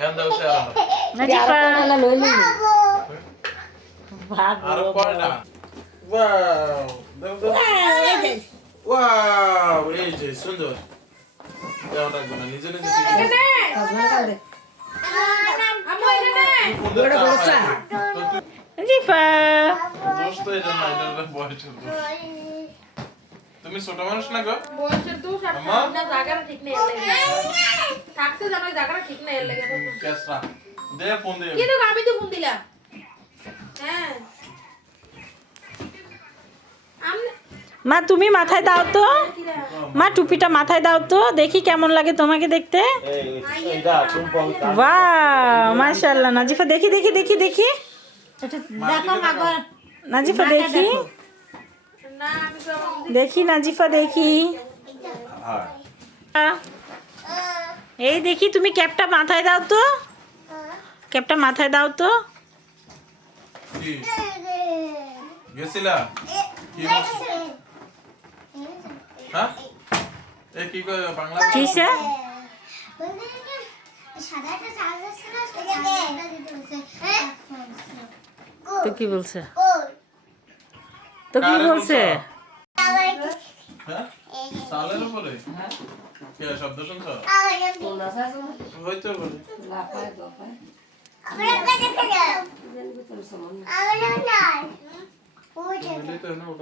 এখন দাও সে আর নাজিফা আর কয়টা ওয়াও দাও দাও ওয়াও এই যে সুন্দর দাও রাখবো না নিজে নিজে ঠিক আছে নাজিফা দোষ তো এটা না এটা বয়সের দোষ তুমি ছোট মানুষ না গো বয়সের দোষ আর আম্মা? না জায়গাটা ঠিক নেই এর লাগে থাকতে জানো জায়গাটা ঠিক নেই এর লাগে কেসরা দে ফোন দে কি তো আমি তো ফোন দিলাম হ্যাঁ মা তুমি মাথায় দাও তো মা টুপিটা মাথায় দাও তো দেখি কেমন লাগে তোমাকে দেখতে বাহ মাশাআল্লাহ নাজিফা দেখি দেখি দেখি দেখি দেখো মা গো নাজিফা দেখি না আমি তো দেখি নাজিফা দেখি এই দেখি তুমি ক্যাপটা মাথায় দাও তো ক্যাপটা মাথায় দাও তো কি গেছিলা কি বলছ? হ্যাঁ এ কি কয় বাংলা কিসে তো কি বলছে তো কি বলছে হ্যাঁ সালের উপরে কি শব্দ শুনছো হইতো বলে আমরা দেখে যাও আমরা না বলেই তো না ওটা